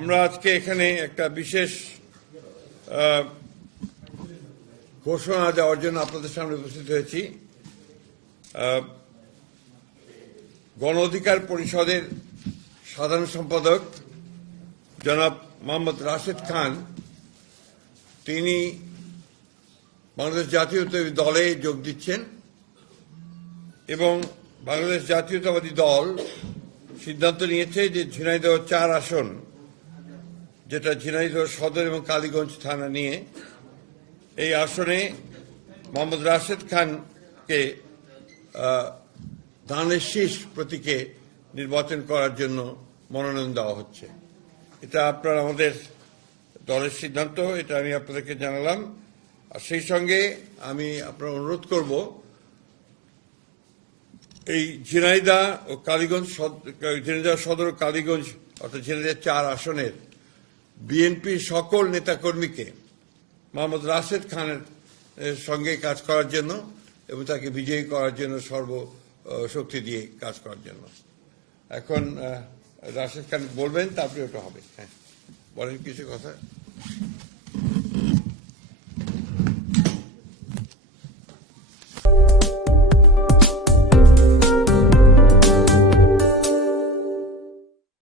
আমরা আজকে এখানে একটা বিশেষ ঘোষণা দেওয়ার জন্য আপনাদের সামনে উপস্থিত হয়েছি। গণ অধিকার পরিষদের সাধারণ সম্পাদক জনাব মোহাম্মদ রাশেদ খান তিনি বাংলাদেশ জাতীয়তাবাদী দলে যোগ দিচ্ছেন এবং বাংলাদেশ জাতীয়তাবাদী দল সিদ্ধান্ত নিয়েছে যে ঝিনাইদহ 4 আসন, যেটা ঝিনাইদহ সদর এবং কালীগঞ্জ থানা নিয়ে, এই আসনে মোহাম্মদ রাশেদ খানকে ধানের শীষ প্রতীকে নির্বাচন করার জন্য মনোনয়ন দেওয়া হচ্ছে। এটা আপনার আমাদের দলের সিদ্ধান্ত, এটা আমি আপনাদেরকে জানালাম। আর সেই সঙ্গে আমি আপনার অনুরোধ করব, এই ঝিনাইদহ ও কালীগঞ্জ, ঝিনাইদহ সদর ও কালীগঞ্জ অর্থাৎ ঝিনাইদহ 4 আসনের বিএনপির সকল নেতাকর্মীকে মোহাম্মদ রাশেদ খানের সঙ্গে কাজ করার জন্য এবং তাকে বিজয়ী করার জন্য সর্বশক্তি দিয়ে কাজ করার জন্য। এখন রাশেদ খান বলবেন, তারপরে ওটা হবে। হ্যাঁ, বলেন কিছু কথা।